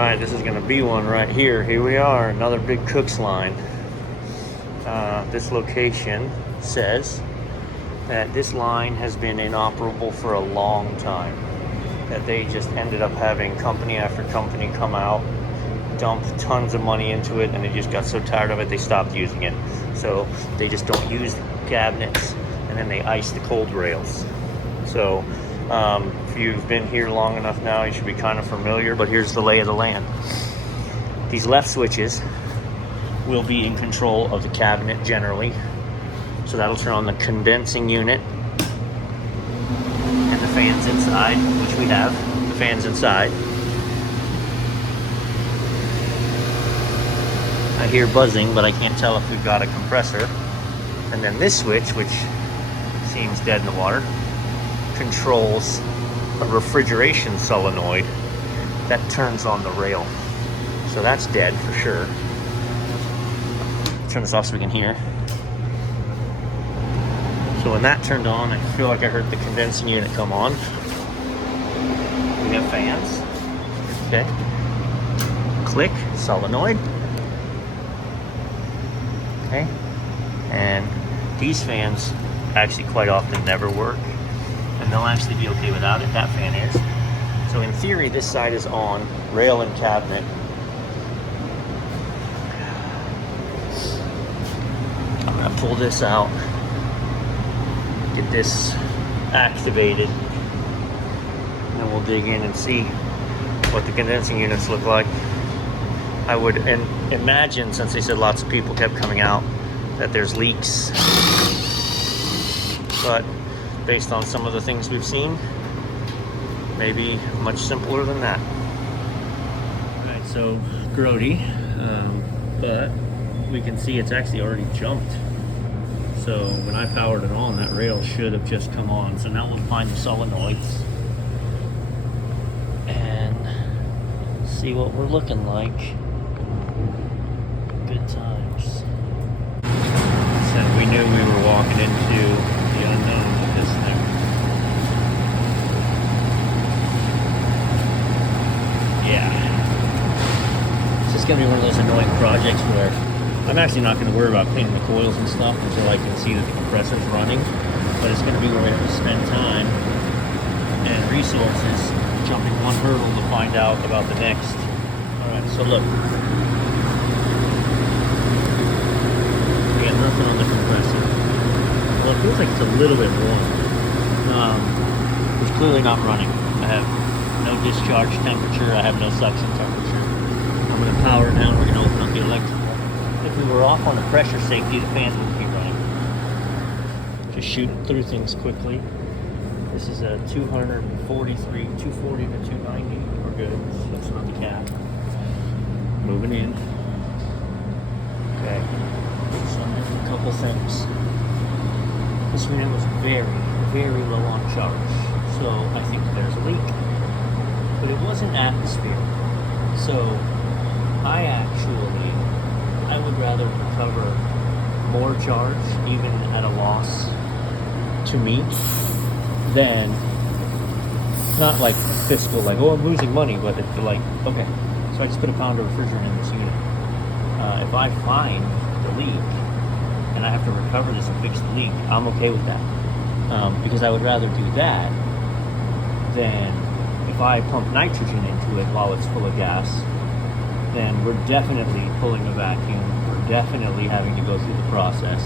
right, this is gonna be one right here. Here we are, another big Cook's line. This location says that this line has been inoperable for a long time. That they just ended up having company after company come out, dump tons of money into it, and they just got so tired of it they stopped using it. So they just don't use the cabinets, and then they ice the cold rails. So if you've been here long enough now, you should be kind of familiar, but here's the lay of the land. These left switches will be in control of the cabinet generally. So that'll turn on the condensing unit and the fans inside, which we have, the fans inside. I hear buzzing, but I can't tell if we've got a compressor. And then this switch, which seems dead in the water, controls a refrigeration solenoid that turns on the rail. So that's dead for sure. Turn this off so we can hear. So when that turned on, I feel like I heard the condensing unit come on. We have fans. Okay. Click, solenoid. Okay. And these fans actually quite often never work. And they'll actually be okay without it. That fan is. So in theory, this side is on, rail and cabinet. I'm gonna pull this out, get this activated, and then we'll dig in and see what the condensing units look like. I would imagine, since they said lots of people kept coming out, that there's leaks. But based on some of the things we've seen, maybe much simpler than that. All right, so grody, but we can see it's actually already jumped. So when I powered it on, that rail should have just come on. So now we'll find the solenoids and see what we're looking like. Good times. So we knew we were walking into the unknown with this thing. Yeah. It's just gonna be one of those annoying projects where I'm actually not going to worry about cleaning the coils and stuff until I can see that the compressor's running. But it's going to be where we have to spend time and resources jumping one hurdle to find out about the next. Alright, so look. We got nothing on the compressor. Well, it feels like it's a little bit warm. It's clearly not running. I have no discharge temperature. I have no suction temperature. I'm going to power it down. We're going to open up the electrical. If we were off on the pressure safety, the fans wouldn't be running. Just shooting through things quickly. This is a 240 to 290. We're good. That's not the cap. Moving in. Okay. So a couple things. This unit was very, very low on charge. So I think there's a leak. But it wasn't atmosphere. So I would rather recover more charge, even at a loss to me, than not like fiscal, like, oh, I'm losing money, but it's like, okay, so I just put a pound of refrigerant in this unit. If I find the leak and I have to recover this and fix the leak, I'm okay with that. Because I would rather do that than if I pump nitrogen into it while it's full of gas. Then we're definitely pulling a vacuum. We're definitely having to go through the process.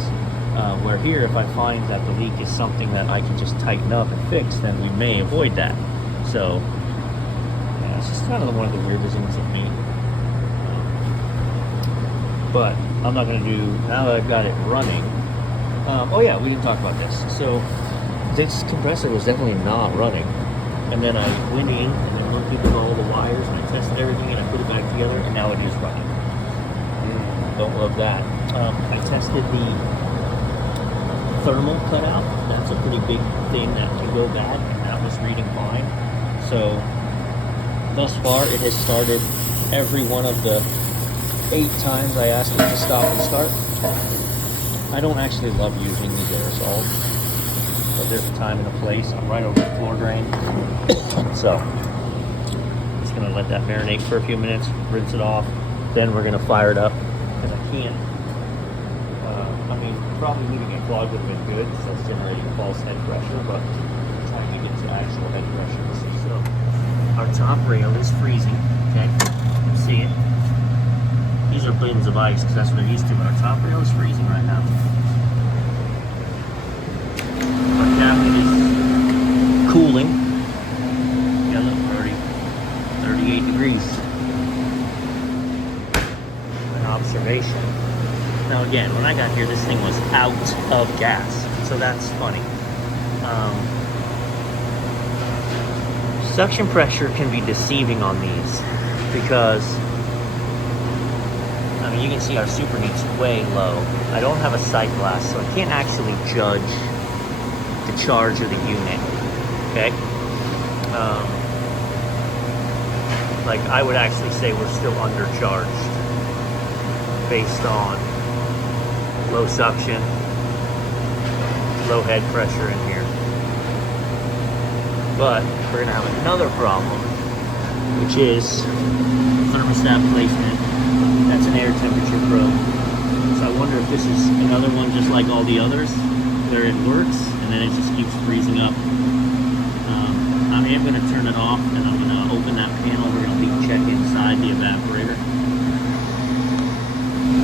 Where here, if I find that the leak is something that I can just tighten up and fix, then we may avoid that. So, yeah, it's just kind of one of the weirdest things of me. But I'm not going to do, now that I've got it running. Oh yeah, we didn't talk about this. So, this compressor was definitely not running. And then I went in and then looked at all the wires and I tested everything and I put it back together and now it is running. Don't love that. I tested the thermal cutout. That's a pretty big thing that can go bad, and that was reading fine. So thus far it has started every one of the 8 times I asked it to stop and start. I don't actually love using these aerosols, but there's a time and a place. I'm right over the floor drain. So, just gonna gonna let that marinate for a few minutes, rinse it off. Then we're gonna fire it up because I can't. I mean, probably leaving it clogged would have been good because that's generating false head pressure, but I'm trying to get to actual head pressure. So our top rail is freezing. Okay, you can see it. These are bins of ice because that's what they're used to. But our top rail is freezing right now. Our cabinet is cooling. Yeah, look, already 38 degrees. An observation. Now again, when I got here, this thing was out of gas, so that's funny. Suction pressure can be deceiving on these because, I mean, you can see our superheat's way low. I don't have a sight glass, so I can't actually judge the charge of the unit, okay? Like, I would actually say we're still undercharged based on low suction, low head pressure in here. But we're gonna have another problem, which is thermostat placement. That's an air temperature probe. So I wonder if this is another one just like all the others, where it works and then it just keeps freezing up. I am gonna turn it off and I'm gonna open that panel. We're gonna leak check inside the evaporator.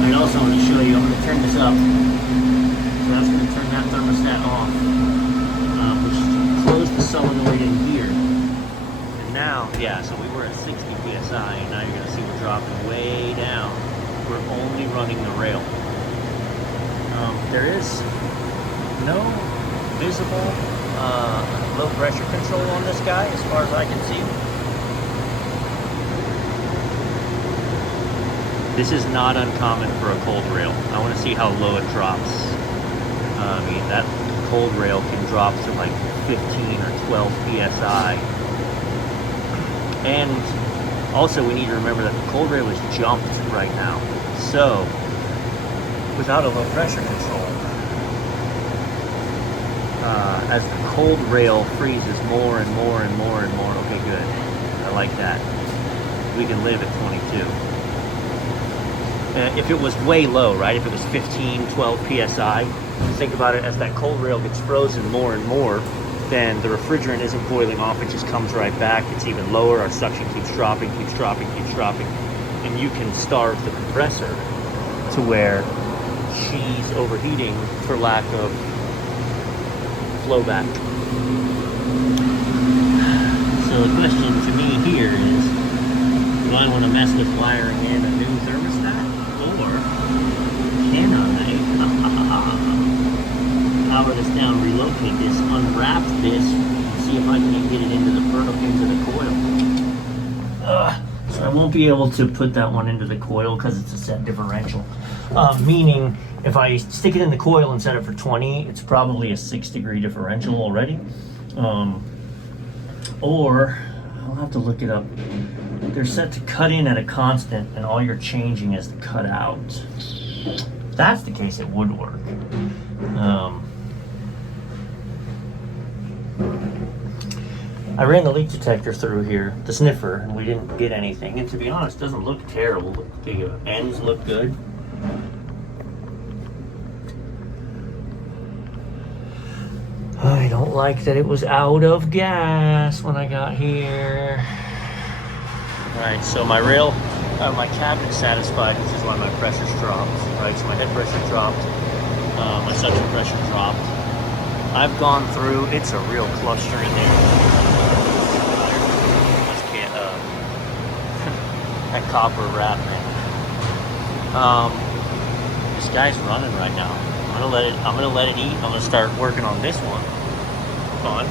I also want to show you, I'm going to turn this up. So that's going to turn that thermostat off, which closed the solenoid in here. And now, yeah, so we were at 60 psi, and now you're going to see we're dropping way down. We're only running the rail. There is no visible low pressure control on this guy, as far as I can see. This is not uncommon for a cold rail. I want to see how low it drops. I mean, that cold rail can drop to like 15 or 12 psi. And also we need to remember that the cold rail is jumped right now. So, without a low pressure control, as the cold rail freezes more and more and more and more, okay, good. I like that. We can live at 22. If it was way low, right? If it was 15, 12 psi, think about it, as that cold rail gets frozen more and more, then the refrigerant isn't boiling off, it just comes right back. It's even lower, our suction keeps dropping, keeps dropping, keeps dropping. And you can starve the compressor to where she's overheating for lack of flow back. So the question to me here is, do I want to mess with wiring in a new thermostat? Or can I power this down, relocate this, unwrap this, and see if I can get it into the coil? So I won't be able to put that one into the coil because it's a set differential. Meaning, if I stick it in the coil and set it for 20, it's probably a 6-degree differential already. Or I'll have to look it up. They're set to cut in at a constant, and all you're changing is the cut out. If that's the case, it would work. I ran the leak detector through here, the sniffer, and we didn't get anything. And to be honest, it doesn't look terrible. The ends look good. I don't like that it was out of gas when I got here. Alright, so my rail, my cabinet's satisfied, which is why my pressure's dropped. Right, so my head pressure dropped, my suction pressure dropped. I've gone through, it's a real cluster in there. That copper wrap, man. This guy's running right now. I'm gonna let it eat. I'm gonna start working on this one. Fun.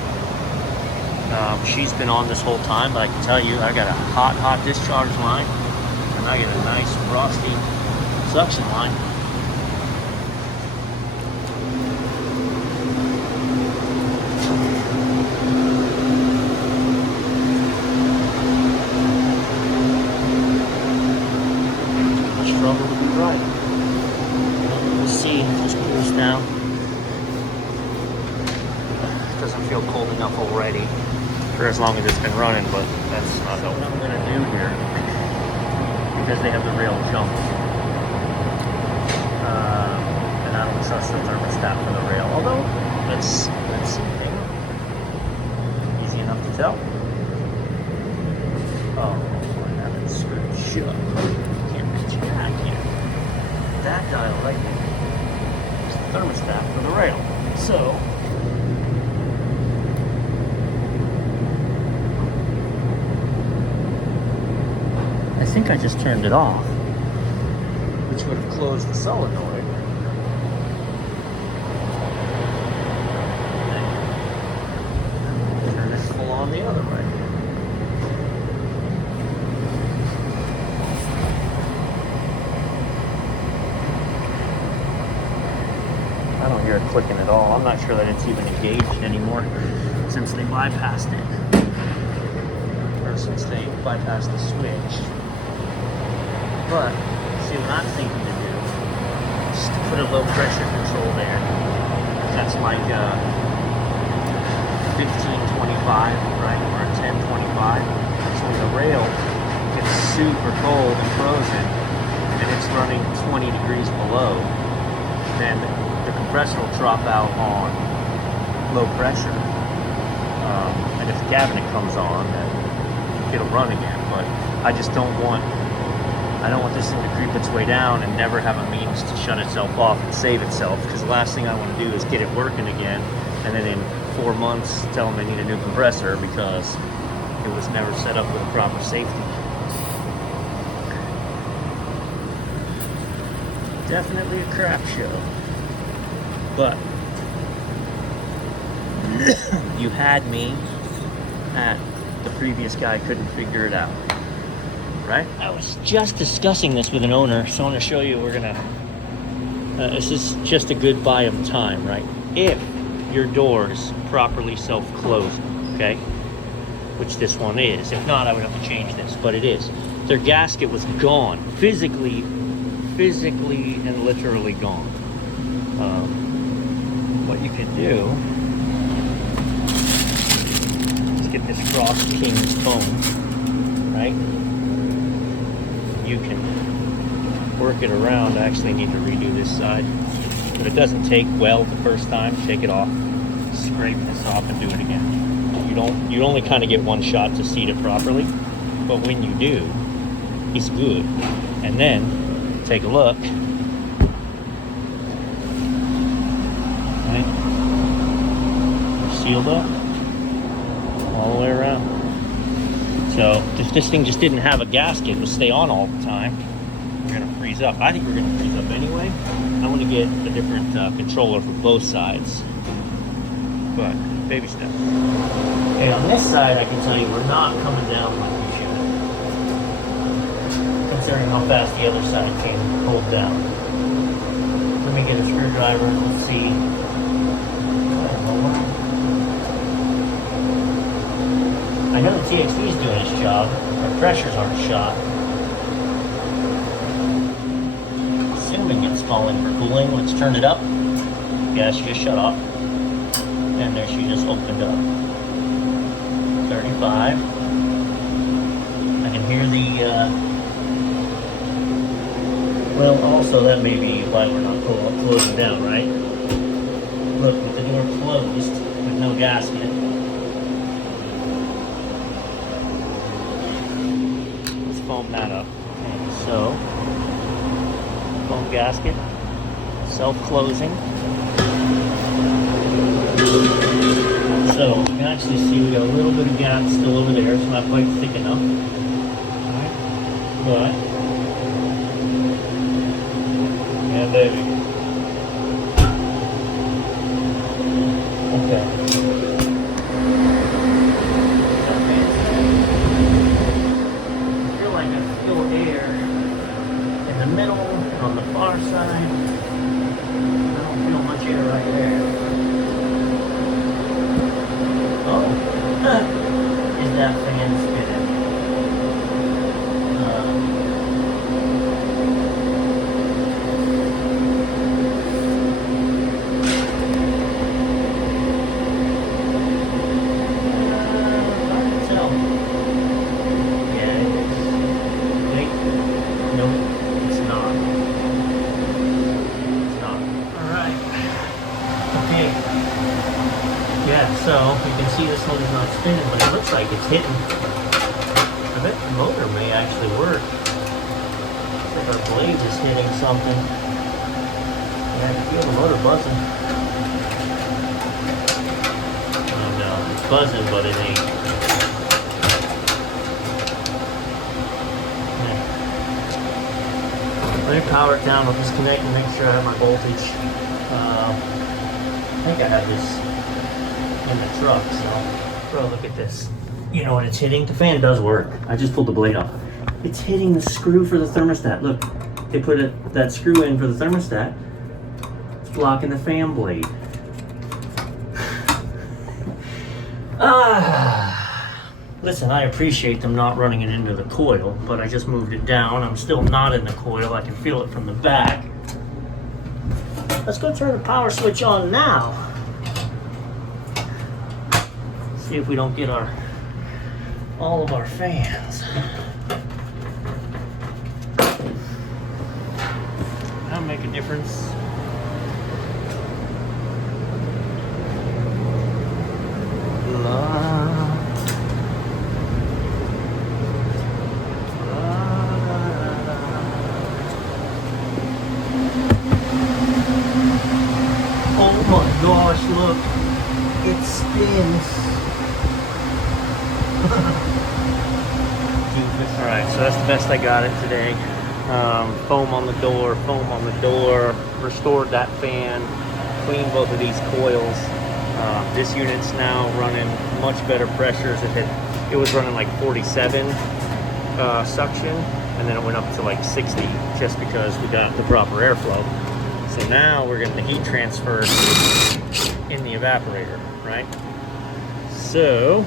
She's been on this whole time, but I can tell you, I got a hot discharge line, and I get a nice frosty suction line. Struggle to be right. We'll see if this cools down. Doesn't feel cold enough already for as long as it's been running, but that's not what I'm gonna do. new here because they have the rail jump. And I don't trust the thermostat for the rail. Although, let's see. Hang on. Easy enough to tell. Oh, I have it screwed shut. Can't reach that here. That dial right there is the thermostat for the rail. So, I think I just turned it off, which would have closed the solenoid. Turn this full on the other way. I don't hear it clicking at all. I'm not sure that it's even engaged anymore since they bypassed it. Or since they bypassed the switch. But, see what I'm thinking to do, just to put a low pressure control there. That's like 1525, right, or 1025. So when the rail gets super cold and frozen, and it's running 20 degrees below, then the compressor will drop out on low pressure. And if the cabinet comes on, then it'll run again. But I just don't want this thing to creep its way down and never have a means to shut itself off and save itself, because the last thing I want to do is get it working again and then in 4 months tell them they need a new compressor because it was never set up with proper safety. Definitely a crap show, but you had me at the previous guy couldn't figure it out. Right? I was just discussing this with an owner, so I want to show you. We're gonna. This is just a good buy of time, right? If your door's properly self-closed, okay, which this one is. If not, I would have to change this, but it is. Their gasket was gone, physically and literally gone. What you can do is get this Frost King's foam, right? You can work it around. I actually need to redo this side, but it doesn't take well the first time. Take it off, scrape this off, and do it again. You only kind of get one shot to seat it properly, but when you do, it's good. And then take a look. Right? They're sealed up all the way around. So if this thing just didn't have a gasket, it would stay on all the time, we're going to freeze up. I think we're going to freeze up anyway. I want to get a different controller for both sides. But, baby steps. Okay, on this side, I can tell you we're not coming down like we should, considering how fast the other side came pulled down. Let me get a screwdriver and let's see. I know the TXV is doing its job. Our pressures aren't shot. Assuming it's calling for cooling. Let's turn it up. Gas just shut off. And there she just opened up. 35. I can hear the, well, also that may be why we're not closing down, right? Look, with the door closed, with no gasket. Foam that up. Okay, so foam gasket, self-closing. So you can actually see we got a little bit of gas still over there. It's not quite thick enough. Alright. But yeah, baby. Okay. On the far side, I don't feel much air right there. Oh, is that fan spinning? Hard to tell. Yeah, it is. spinning, but it looks like it's hitting. I bet the motor may actually work. Looks like our blade is hitting something. Yeah, I can feel the motor buzzing. Oh no, it's buzzing, but it ain't. Let me power it down. I'll disconnect and make sure I have my voltage. I think I have this in the truck, so bro, look at this. You know what it's hitting? The fan does work. I just pulled the blade off. It's hitting the screw for the thermostat. Look, they put that screw in for the thermostat. It's blocking the fan blade. Listen, I appreciate them not running it into the coil, but I just moved it down. I'm still not in the coil. I can feel it from the back. Let's go turn the power switch on now. See if we don't get all of our fans. That'll make a difference. Oh my gosh, look, it spins. Alright, so that's the best I got it today. Foam on the door, restored that fan, cleaned both of these coils. This unit's now running much better pressures. It was running like 47 suction, and then it went up to like 60 just because we got the proper airflow. So now we're getting the heat transfer in the evaporator, right? So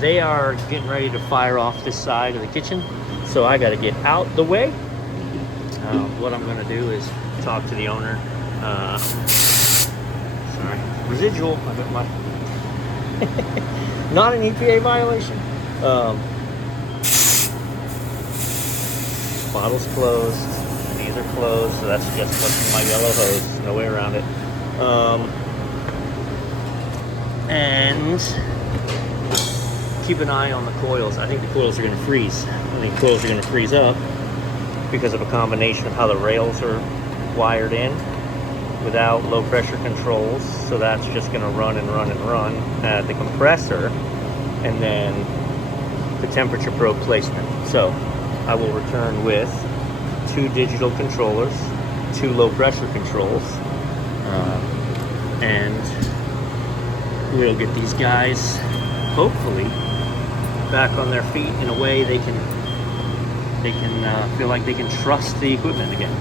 they are getting ready to fire off this side of the kitchen, so I got to get out the way. What I'm going to do is talk to the owner. Sorry, residual. I got my not an EPA violation. Bottle's closed. These are closed, so that's just my yellow hose. No way around it. And keep an eye on the coils. I think the coils are going to freeze. I think the coils are going to freeze up because of a combination of how the rails are wired in without low pressure controls. So that's just going to run and run and run at the compressor, and then the temperature probe placement. So I will return with 2 digital controllers, 2 low pressure controls, and we'll get these guys hopefully back on their feet in a way they can feel like they can trust the equipment again.